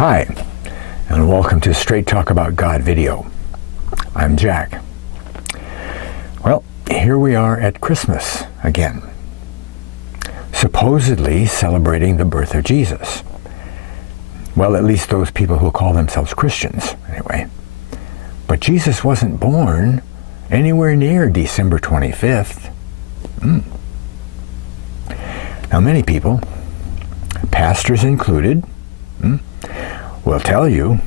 Hi, and welcome to Straight Talk About God video. I'm Jack. Well, here we are at Christmas again, supposedly celebrating the birth of Jesus. Well, at least those people who call themselves Christians, anyway. But Jesus wasn't born anywhere near December 25th. Now, many people, pastors included, will tell you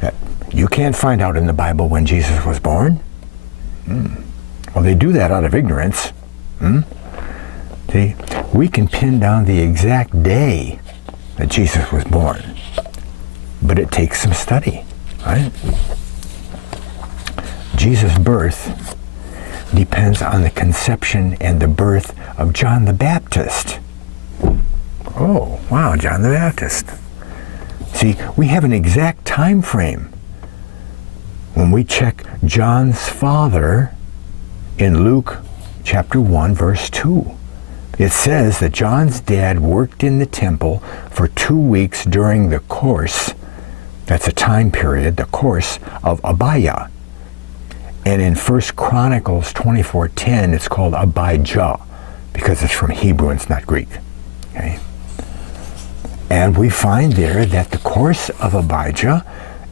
that you can't find out in the Bible when Jesus was born. Well, they do that out of ignorance. See, we can pin down the exact day that Jesus was born, but it takes some study, right? Jesus' birth depends on the conception and the birth of John the Baptist. Oh, wow, John the Baptist. See, we have an exact time frame when we check John's father in Luke chapter 1, verse 2. It says that John's dad worked in the temple for 2 weeks during the course, that's a time period, the course of Abijah. And in 1 Chronicles 24:10, it's called Abijah, because it's from Hebrew and it's not Greek. Okay? And we find there that the course of Abijah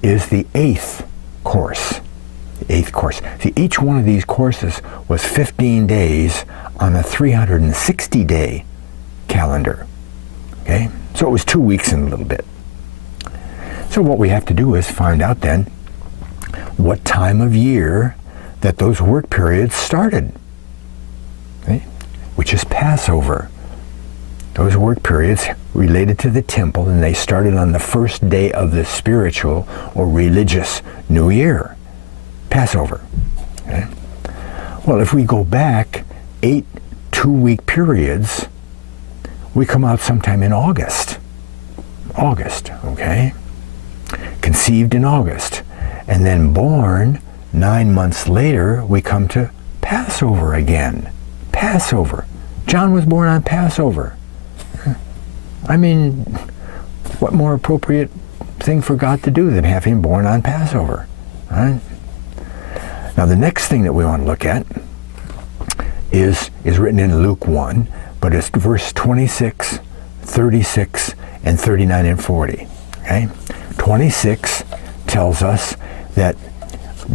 is the 8th course. The 8th course. See, each one of these courses was 15 days on a 360-day calendar. Okay? So it was 2 weeks and a little bit. So what we have to do is find out then what time of year that those work periods started. Okay? Which is Passover. Those work periods related to the temple, and they started on the first day of the spiritual or religious new year, Passover. Okay? Well, if we go back 8 2-week periods, we come out sometime in August. August, okay? Conceived in August. And then born 9 months later, we come to Passover again. Passover. John was born on Passover. I mean, what more appropriate thing for God to do than have him born on Passover? Right? Now, the next thing that we want to look at is written in Luke 1, but it's verse 26, 36, and 39 and 40. Okay? 26 tells us that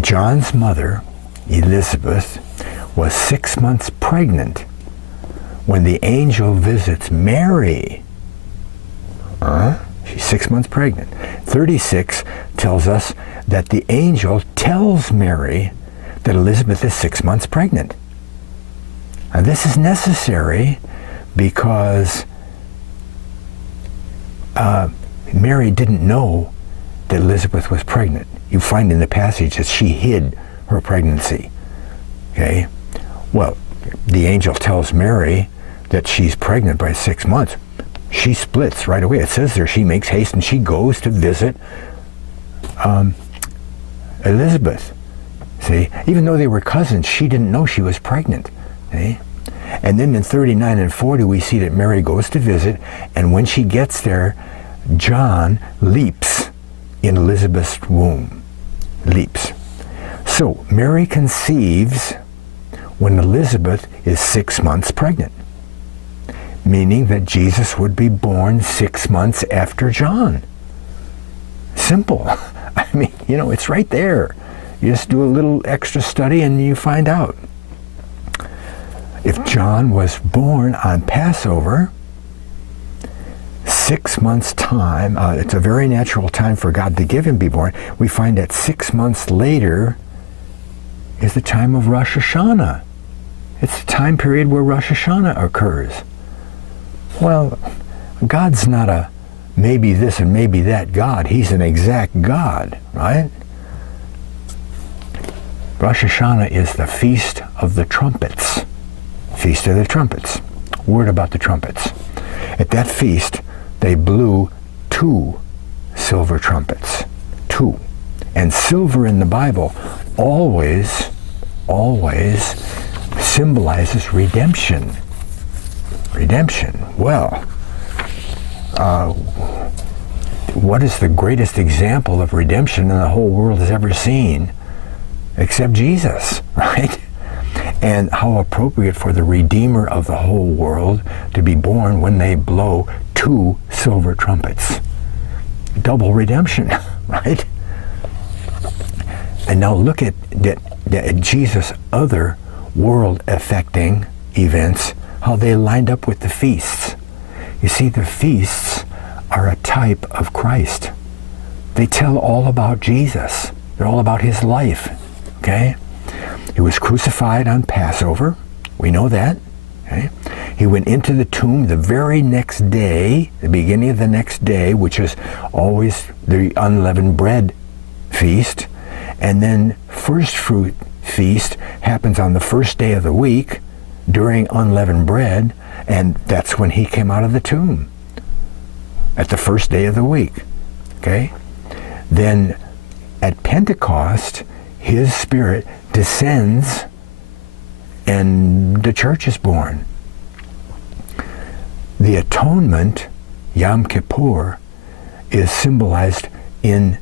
John's mother, Elizabeth, was 6 months pregnant when the angel visits Mary. She's 6 months pregnant. 36 tells us that the angel tells Mary that Elizabeth is 6 months pregnant. Now, this is necessary because Mary didn't know that Elizabeth was pregnant. You find in the passage that she hid her pregnancy. Okay? Well, the angel tells Mary that she's pregnant by 6 months. She splits right away. It says there she makes haste and she goes to visit Elizabeth. See? Even though they were cousins, she didn't know she was pregnant. See? And then in 39 and 40, we see that Mary goes to visit, and when she gets there, John leaps in Elizabeth's womb. Leaps. So Mary conceives when Elizabeth is 6 months pregnant, meaning that Jesus would be born 6 months after John. Simple. I mean, you know, it's right there. You just do a little extra study and you find out. If John was born on Passover, 6 months' time, it's a very natural time for God to give him be born. We find that 6 months later is the time of Rosh Hashanah. It's the time period where Rosh Hashanah occurs. Well, God's not a maybe this and maybe that God. He's an exact God, right? Rosh Hashanah is the Feast of the Trumpets. Feast of the Trumpets. Word about the trumpets. At that feast, they blew 2 silver trumpets. 2. And silver in the Bible always symbolizes redemption. Redemption. Well, what is the greatest example of redemption the whole world has ever seen except Jesus, right? And how appropriate for the Redeemer of the whole world to be born when they blow 2 silver trumpets. Double redemption, right? And now look at Jesus' other world-affecting events, how they lined up with the feasts. You see, the feasts are a type of Christ. They tell all about Jesus. They're all about his life, okay? He was crucified on Passover. We know that, okay? He went into the tomb the very next day, the beginning of the next day, which is always the unleavened bread feast. And then first fruit feast happens on the first day of the week during unleavened bread, and that's when he came out of the tomb, at the first day of the week, okay? Then at Pentecost, his Spirit descends and the church is born. The atonement, Yom Kippur, is symbolized in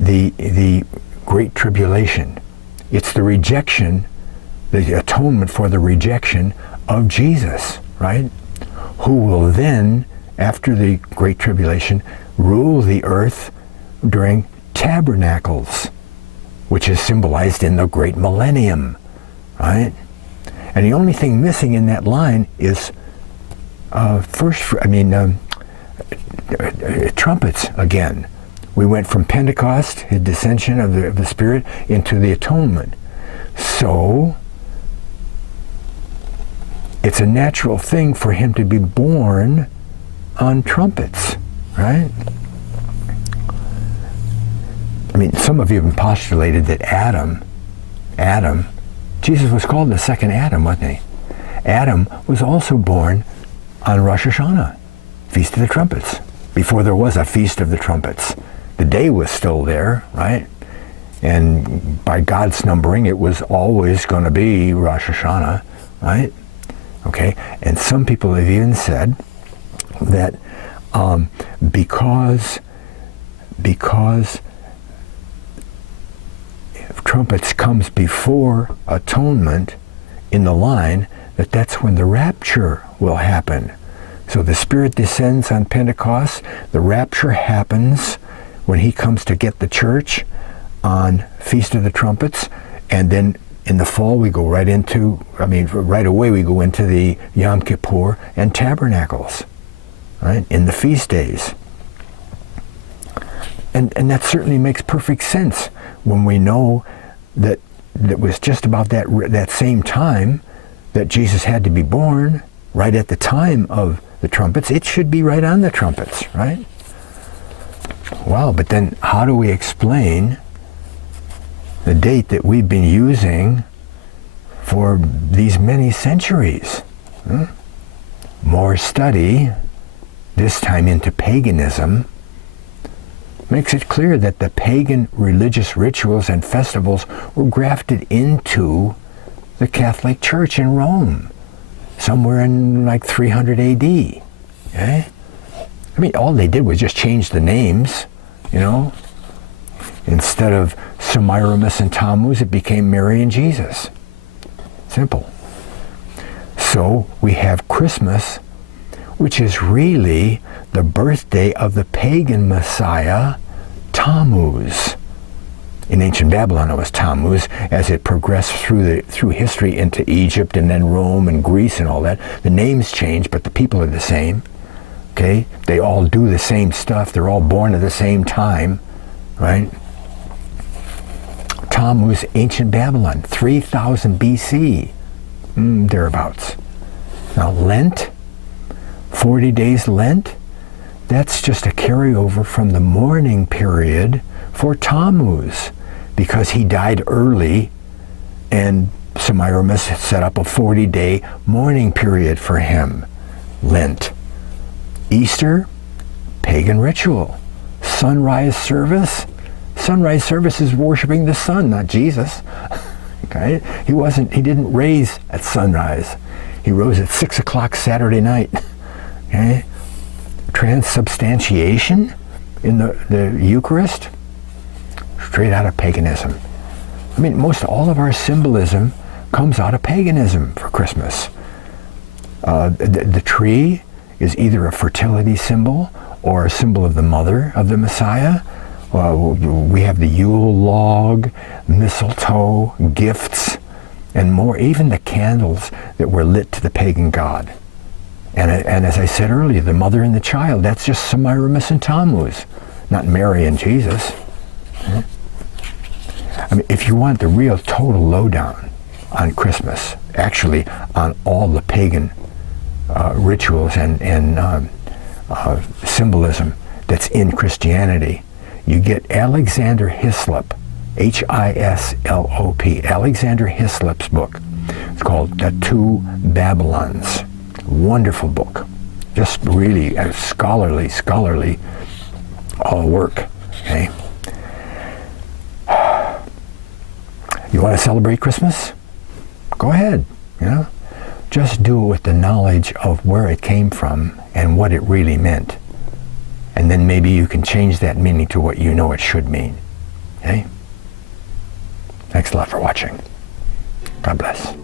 the Great Tribulation. It's the rejection, the atonement for the rejection of Jesus, right? Who will then, after the Great Tribulation, rule the earth during tabernacles, which is symbolized in the Great Millennium, right? And the only thing missing in that line is trumpets again. We went from Pentecost, the descension of the Spirit, into the atonement. So it's a natural thing for him to be born on trumpets, right? I mean, some of you have postulated that Adam, Jesus was called the second Adam, wasn't he? Adam was also born on Rosh Hashanah, Feast of the Trumpets, before there was a Feast of the Trumpets. The day was still there, right? And by God's numbering, it was always going to be Rosh Hashanah, right? Okay, and some people have even said that because trumpets comes before atonement in the line, that's when the rapture will happen. So the Spirit descends on Pentecost, the rapture happens when he comes to get the church on Feast of the Trumpets, and then in the fall we go right away we go into the Yom Kippur and Tabernacles, right, in the feast days. And that certainly makes perfect sense when we know that it was just about that same time that Jesus had to be born, right at the time of the trumpets. It should be right on the trumpets, right? Wow, but then how do we explain the date that we've been using for these many centuries? More study, this time into paganism, makes it clear that the pagan religious rituals and festivals were grafted into the Catholic Church in Rome, somewhere in like 300 AD. Okay? I mean, all they did was just change the names, you know. Instead of Semiramis and Tammuz, it became Mary and Jesus. Simple. So we have Christmas, which is really the birthday of the pagan Messiah, Tammuz. In ancient Babylon, it was Tammuz. As it progressed through history into Egypt and then Rome and Greece and all that, the names change, but the people are the same. Okay? They all do the same stuff. They're all born at the same time, right? Tammuz, ancient Babylon, 3000 BC, thereabouts. Now Lent, 40 days Lent, that's just a carryover from the mourning period for Tammuz, because he died early and Semiramis set up a 40-day mourning period for him. Lent. Easter, pagan ritual. Sunrise service. Sunrise service is worshiping the sun, not Jesus. Okay? He didn't raise at sunrise. He rose at 6 o'clock Saturday night. Okay? Transubstantiation, in the Eucharist? Straight out of paganism. I mean, most all of our symbolism comes out of paganism for Christmas. The tree is either a fertility symbol or a symbol of the mother of the Messiah. We have the Yule log, mistletoe, gifts, and more, even the candles that were lit to the pagan god. And as I said earlier, the mother and the child, that's just Semiramis and Tammuz, not Mary and Jesus. I mean, if you want the real total lowdown on Christmas, actually on all the pagan rituals and symbolism that's in Christianity, you get Alexander Hislop, Hislop, Alexander Hislop's book. It's called The Two Babylons. Wonderful book. Just really a scholarly work. Okay. You want to celebrate Christmas? Go ahead, you know. Just do it with the knowledge of where it came from and what it really meant. And then maybe you can change that meaning to what you know it should mean. Okay? Thanks a lot for watching. God bless.